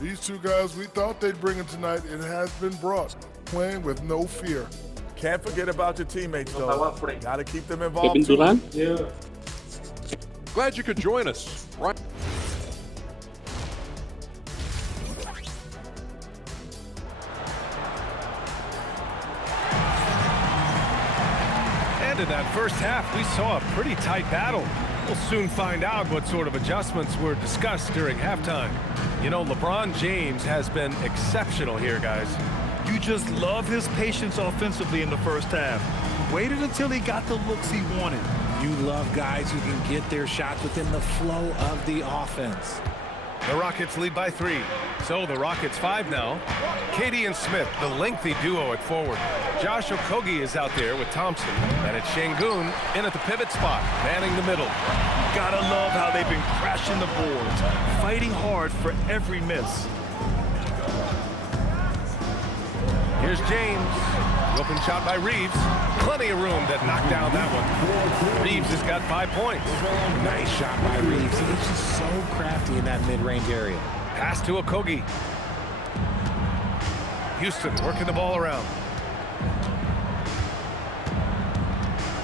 These two guys we thought they'd bring it tonight, it has been brought, playing with no fear. Can't forget about your teammates, though. Got to keep them involved, Kevin too. Durant. Yeah. Glad you could join us. Right. And in that first half, we saw a pretty tight battle. We'll soon find out what sort of adjustments were discussed during halftime. You know, LeBron James has been exceptional here, guys. You just love his patience offensively in the first half. Waited until he got the looks he wanted. You love guys who can get their shots within the flow of the offense. The Rockets lead by 3. So the Rockets 5 now. Katie and Smith, the lengthy duo at forward. Josh Okogie is out there with Thompson. And it's Şengün in at the pivot spot, manning the middle. Gotta love how they've been crashing the boards, fighting hard for every miss. Here's James. Open shot by Reeves. Plenty of room to knock down that one. Reeves has got 5 points. Nice shot by Reeves. He's just so crafty in that mid-range area. Pass to Okogie. Houston working the ball around.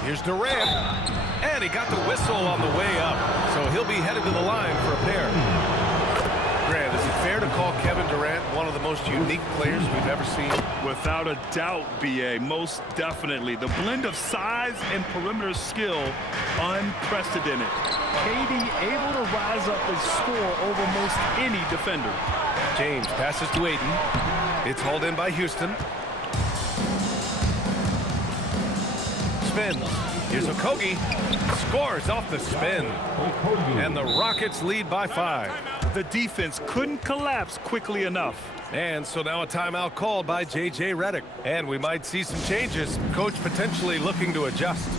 Here's Durant. And he got the whistle on the way up. So he'll be headed to the line for a pair. Grant, is it fair to call Kevin Durant one of the most unique players we've ever seen? Without a doubt, B.A., most definitely. The blend of size and perimeter skill, unprecedented. KD able to rise up and score over most any defender. James passes to Ayton. It's hauled in by Houston. Spins. Here's Okogie. Scores off the spin. And the Rockets lead by 5. The defense couldn't collapse quickly enough. And so now a timeout called by J.J. Redick. And we might see some changes. Coach potentially looking to adjust.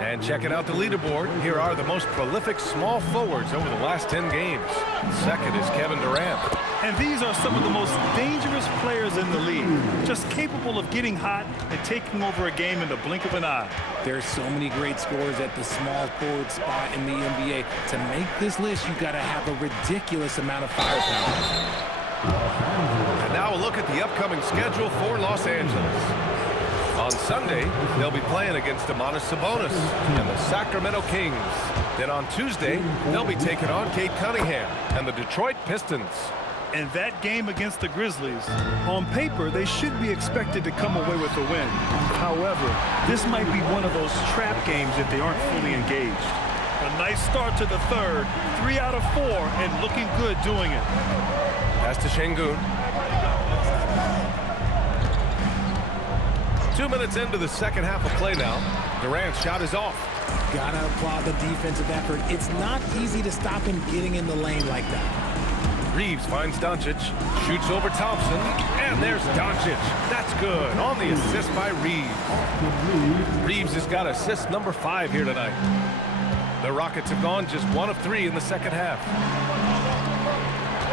And checking out the leaderboard, here are the most prolific small forwards over the last 10 games. Second is Kevin Durant. And these are some of the most dangerous players in the league. Just capable of getting hot and taking over a game in the blink of an eye. There's so many great scorers at the small forward spot in the NBA. To make this list, you've got to have a ridiculous amount of firepower. And now a look at the upcoming schedule for Los Angeles. On Sunday, they'll be playing against Domantas Sabonis and the Sacramento Kings. Then on Tuesday, they'll be taking on Cade Cunningham and the Detroit Pistons. And that game against the Grizzlies, on paper, they should be expected to come away with a win. However, this might be one of those trap games if they aren't fully engaged. A nice start to the third, 3 out of 4, and looking good doing it. Pass to Şengün. 2 minutes into the second half of play now. Durant's shot is off. Gotta applaud the defensive effort. It's not easy to stop him getting in the lane like that. Reeves finds Doncic, shoots over Thompson, and there's Doncic. That's good on the assist by Reeves. Reeves has got assist number 5 here tonight. The Rockets have gone just 1 of 3 in the second half.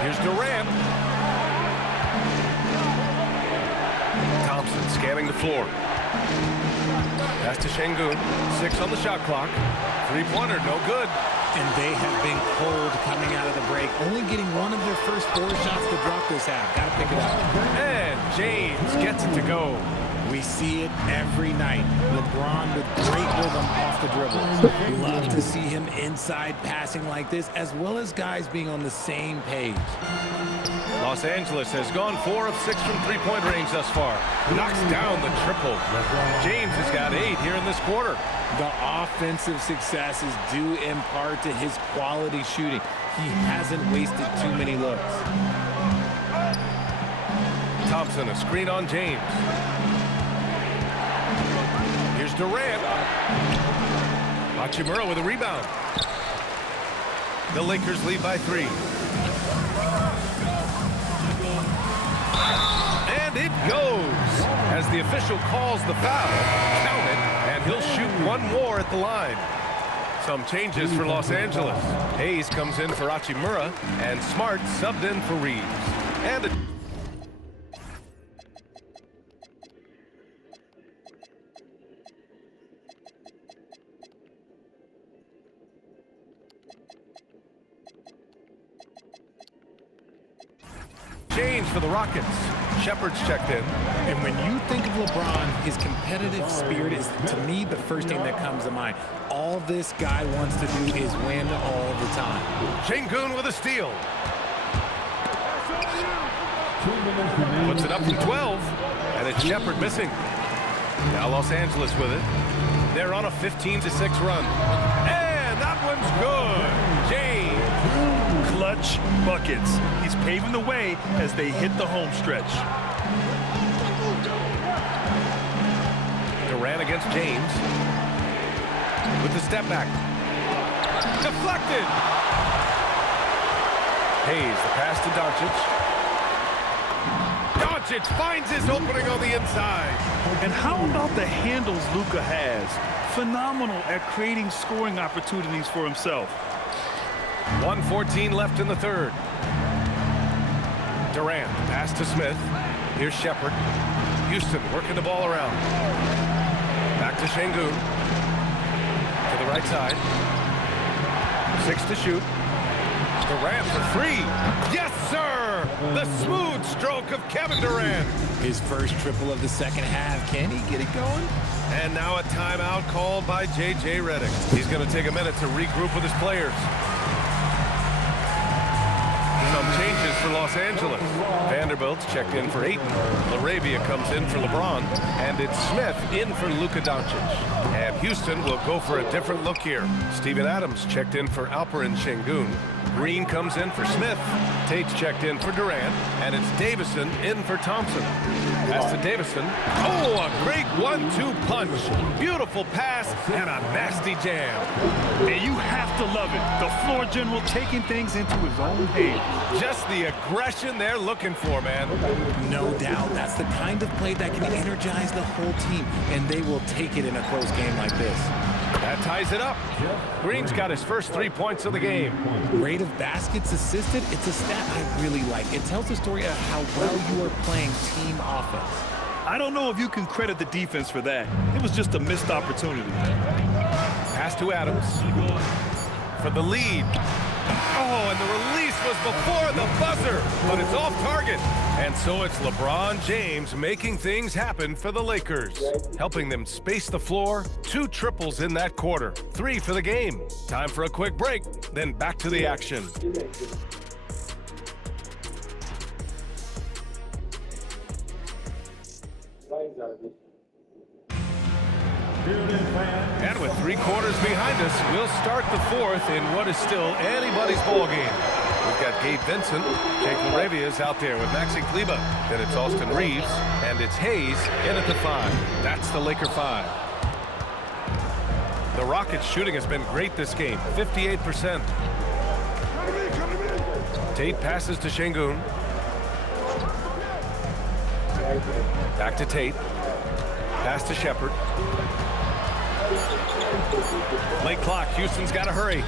Here's Durant. Thompson scanning the floor. Pass to Şengün. 6 on the shot clock. Three-pointer, no good. And they have been cold coming out of the break. Only getting one of their first 4 shots to drop this half. Got to pick it up. And James gets it to go. We see it every night. LeBron with great rhythm off the dribble. Love to see him inside passing like this, as well as guys being on the same page. Los Angeles has gone 4 of 6 from three-point range thus far. Knocks down the triple. James has got 8 here in this quarter. The offensive success is due in part to his quality shooting. He hasn't wasted too many looks. Thompson, a screen on James. Here's Durant. Hachimura with a rebound. The Lakers lead by 3. And it goes as the official calls the foul. Count it, and he'll shoot 1 more at the line. Some changes for Los Angeles. Hayes comes in for Hachimura, and Smart subbed in for Reeves. And Change for the Rockets. Shepard's checked in. And when you think of LeBron, his competitive spirit is, to me, the first thing that comes to mind. All this guy wants to do is win all the time. Sengun with a steal. Puts it up from 12, and it's Shepard missing. Now Los Angeles with it. They're on a 15-6 run. And that one's good. James. Clutch buckets. He's paving the way as they hit the home stretch. Durant against James. With the step back. Deflected. Hayes, the pass to Doncic. Doncic finds his opening on the inside. And how about the handles Luka has? Phenomenal at creating scoring opportunities for himself. 1:14 left in the third. Durant, pass to Smith. Here's Shepard. Houston working the ball around. Back to Sengun. To the right side. 6 to shoot. Durant for 3. Yes, sir! The smooth stroke of Kevin Durant. His first triple of the second half. Can he get it going? And now a timeout called by J.J. Redick. He's going to take a minute to regroup with his players. Some changes for Los Angeles. Vanderbilt's checked in for Ayton. LaRavia comes in for LeBron. And it's Smith in for Luka Doncic. And Houston will go for a different look here. Steven Adams checked in for Alperen Sengun. Green comes in for Smith. Tate's checked in for Durant. And it's Davison in for Thompson. Pass to Davison. Oh, a great 1-2 punch. Beautiful pass and a nasty jam. And you have to love it. The floor general taking things into his own hands. Just the aggression they're looking for, man. No doubt. That's the kind of play that can energize the whole team, and they will take it in a close game like this. That ties it up. Green's got his first 3 points of the game. Rate of baskets assisted, it's a stat I really like. It tells the story of how well you are playing team offense. I don't know if you can credit the defense for that. It was just a missed opportunity. Pass to Adams for the lead. Oh, and the release was before the buzzer, but it's off target. And so it's LeBron James making things happen for the Lakers, helping them space the floor. 2 triples in that quarter, 3 for the game. Time for a quick break, then back to the action. And with 3 quarters behind us, we'll start the 4th in what is still anybody's ball game. We've got Gabe Vincent. Jake LaRavia is out there with Maxi Kleber. Then it's Austin Reeves, and it's Hayes in at the 5. That's the Laker 5. The Rockets' shooting has been great this game, 58%. Tate passes to Sengun. Back to Tate. Pass to Shepard. Late clock. Houston's got to hurry.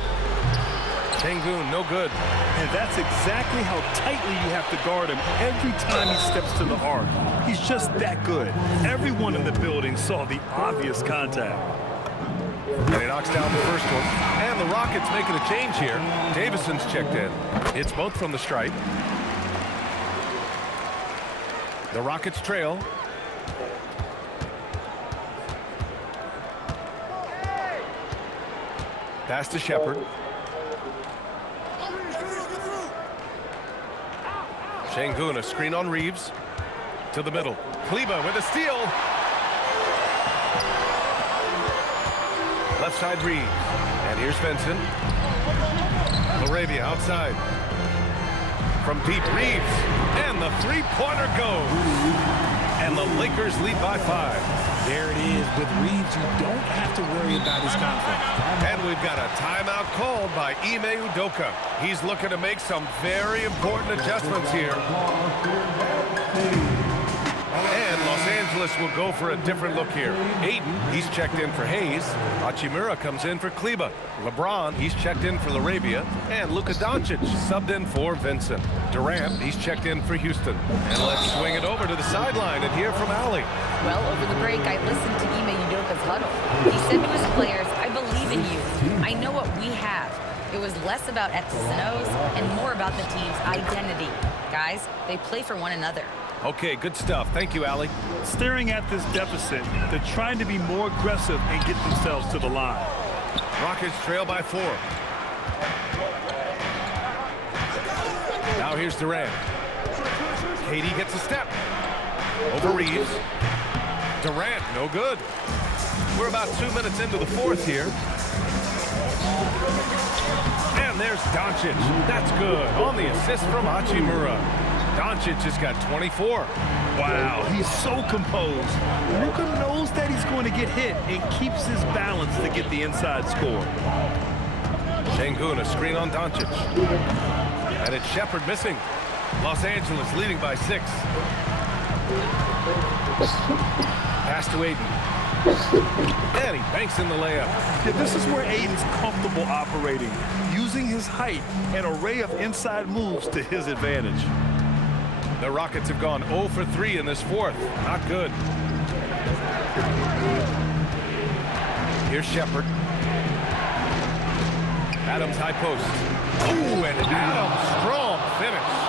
Sengun, no good. And that's exactly how tightly you have to guard him every time he steps to the arc. He's just that good. Everyone in the building saw the obvious contact. And he knocks down the first one. And the Rockets making a change here. Davison's checked in. It's both from the stripe. The Rockets trail. Pass to Shepard. Sengun, a screen on Reeves. To the middle. Kleber with a steal. Left side Reeves. And here's Vincent. LaRavia outside. From deep Reeves. And the 3-pointer goes. And the Lakers lead by 5. There it is. With Reeves, you don't have to worry about his confidence. And we've got a timeout called by Ime Udoka. He's looking to make some very important adjustments here. And Los Angeles will go for a different look here. Ayton, he's checked in for Hayes. Hachimura comes in for Kleber. LeBron, he's checked in for LaRavia. And Luka Doncic subbed in for Vincent. Durant, he's checked in for Houston. And let's swing it over to the sideline and hear from Allie. Well, over the break, I listened to Ime Udoka's huddle. He said to his players, I believe in you. I know what we have. It was less about X's and O's and more about the team's identity. Guys, they play for one another. Okay, good stuff. Thank you, Allie. Staring at this deficit, they're trying to be more aggressive and get themselves to the line. Rockets trail by 4. Now here's Durant. Katie gets a step. Over Reeves. Durant, no good. We're about 2 minutes into the fourth here. And there's Doncic. That's good. On the assist from Hachimura. Doncic just got 24. Wow, he's so composed. Luka knows that he's going to get hit and keeps his balance to get the inside score. Şengün, a screen on Doncic. And it's Shepherd missing. Los Angeles leading by 6. Pass to Ayton. And he banks in the layup. Yeah, this is where Ayton's comfortable operating, using his height and array of inside moves to his advantage. The Rockets have gone 0 for 3 in this fourth. Not good. Here's Shepherd. Adams high post. Ooh, and Adams, strong finish.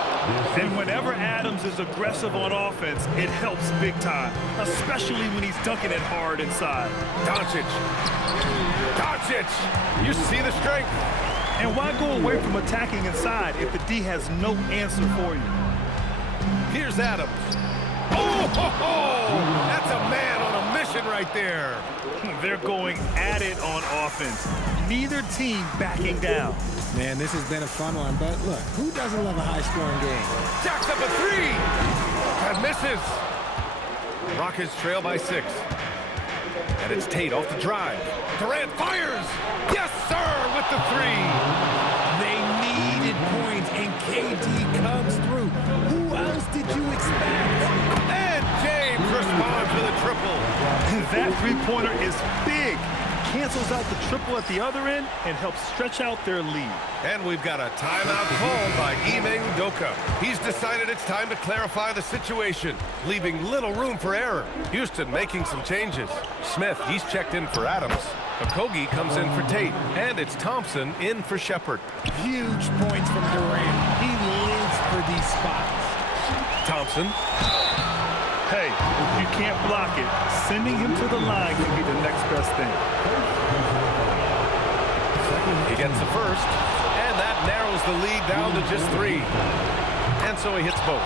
And whenever Adams is aggressive on offense, it helps big time, especially when he's dunking it hard inside. Doncic. Doncic. You see the strength. And why go away from attacking inside if the D has no answer for you? Here's Adams. Oh, ho, ho. That's a man on a mission right there. They're going at it on offense. Neither team backing down. Man, this has been a fun one, but look, who doesn't love a high-scoring game? Jacks up a 3. And misses. Rockets trail by 6. And it's Tate off the drive. Durant fires. Yes, sir, with the 3. They needed points, and KD comes through. Who else did you expect? And James responds with a triple. That three-pointer is big. Cancels out the triple at the other end and helps stretch out their lead. And we've got a timeout called by Ime Udoka. He's decided it's time to clarify the situation, leaving little room for error. Houston making some changes. Smith, he's checked in for Adams. Okogie comes in for Tate. And it's Thompson in for Shepherd. Huge points from Durant. He lives for these spots. Thompson. Hey, if you can't block it, sending him to the line can be the next best thing. He gets the first, and that narrows the lead down to just 3. And so he hits both.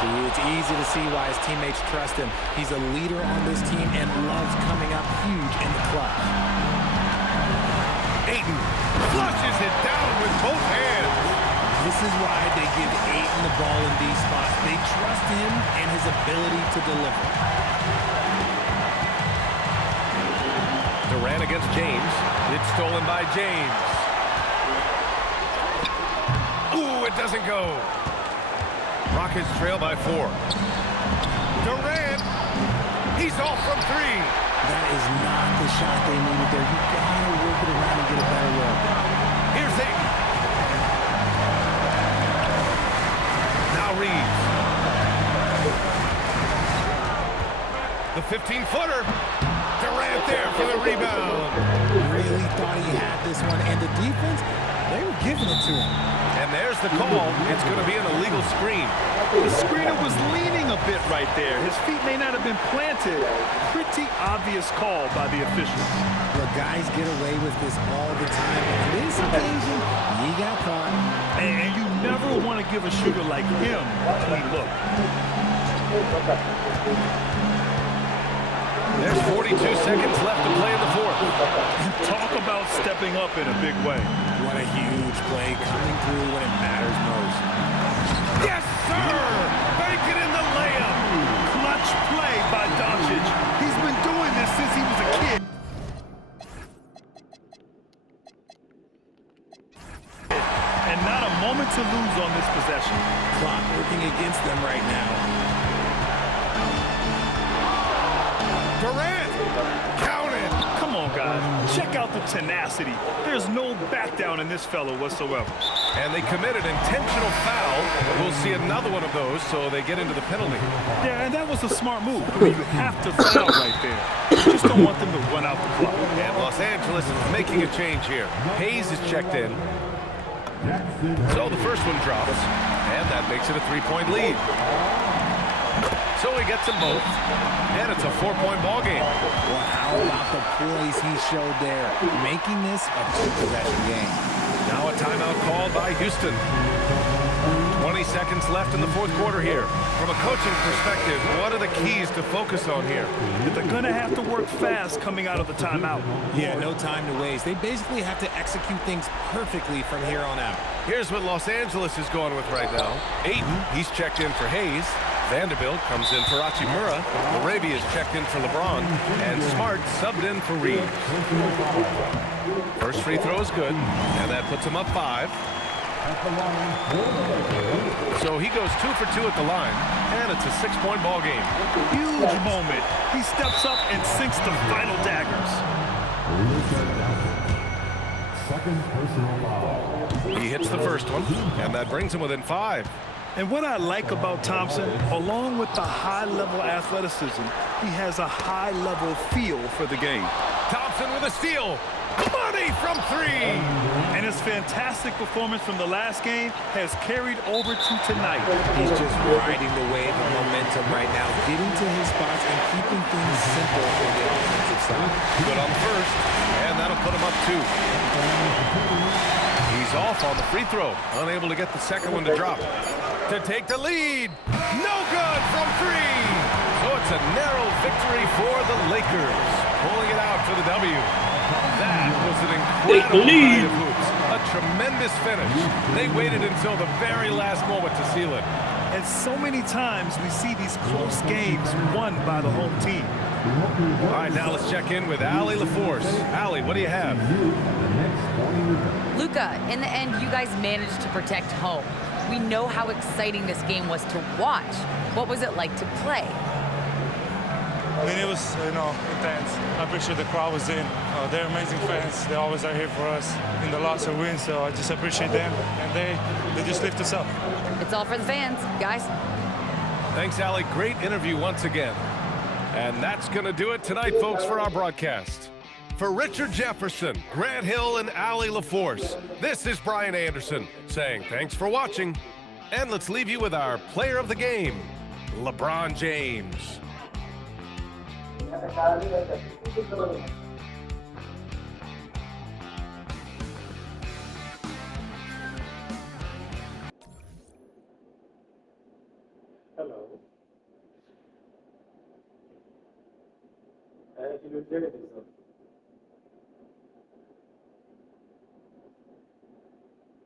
See, it's easy to see why his teammates trust him. He's a leader on this team and loves coming up huge in the clutch. Ayton flushes it down with both hands. This is why they give Ayton the ball in these spots. They trust him and his ability to deliver. Durant against James. It's stolen by James. Ooh, it doesn't go. Rockets trail by 4. Durant. He's off from 3. That is not the shot they needed there. You gotta work it around and get a better look. Here's Ayton. Now Reeves. The 15-footer. Durant there for the rebound. Really thought he had this one, and the defense, they were giving it to him. And there's the call. It's going to be an illegal screen. The screener was leaning a bit right there. His feet may not have been planted. Pretty obvious call by the officials. Look, guys get away with this all the time. On this occasion, he got caught. And you never want to give a shooter like him a clean look. There's 42 seconds left to play in the fourth. Talk about stepping up in a big way. What a huge play coming through when it matters most. Yes, sir! Bank it in the layup. Clutch play by Doncic. He's been doing this since he was a kid. And not a moment to lose on this possession. Clock working against them right now. Durant! Counted! Come on, guys. Check out the tenacity. There's no back down in this fellow whatsoever. And they committed intentional foul. We'll see another one of those, so they get into the penalty. Yeah, and that was a smart move. I mean, you have to foul right there. You just don't want them to run out the clock. And Los Angeles is making a change here. Hayes is checked in. So the first one drops, and that makes it a 3-point lead. So he gets them both, and it's a 4-point ball game. Well, how about the poise he showed there, making this a 2-possession game. Now a timeout called by Houston. 20 seconds left in the fourth quarter here. From a coaching perspective, what are the keys to focus on here? They're going to have to work fast coming out of the timeout. Yeah, no time to waste. They basically have to execute things perfectly from here on out. Here's what Los Angeles is going with right now. Ayton, he's checked in for Hayes. Vanderbilt comes in for Hachimura. Laravia is checked in for LeBron. And Smart subbed in for Reeves. First free throw is good, and that puts him up 5. So he goes 2 for 2 at the line, and it's a 6-point ball game. Huge moment. He steps up and sinks the final daggers. He hits the first one, and that brings him within 5. And what I like about Thompson, along with the high-level athleticism, he has a high-level feel for the game. Thompson with a steal. Money from 3. And his fantastic performance from the last game has carried over to tonight. He's just riding the wave of momentum right now, getting to his spots and keeping things simple on the offensive side. Good on the first, and that'll put him up 2. He's off on the free throw, unable to get the second one to drop. To take the lead. No good from 3. So it's a narrow victory for the Lakers, pulling it out for the W. That was an incredible night of hoops. A tremendous finish. They waited until the very last moment to seal it. And so many times we see these close games won by the home team. All right, now let's check in with Allie LaForce. Allie, what do you have? Luka, in the end, you guys managed to protect home. We know how exciting this game was to watch. What was it like to play? I mean, it was, intense. I'm pretty sure the crowd was in. They're amazing fans. They always are here for us in the loss or win, so I just appreciate them. And they just lift us up. It's all for the fans, guys. Thanks, Allie. Great interview once again. And that's going to do it tonight, folks, for our broadcast. For Richard Jefferson, Grant Hill, and Allie LaForce, this is Brian Anderson saying thanks for watching. And let's leave you with our player of the game, LeBron James. Hello. Actually, this one.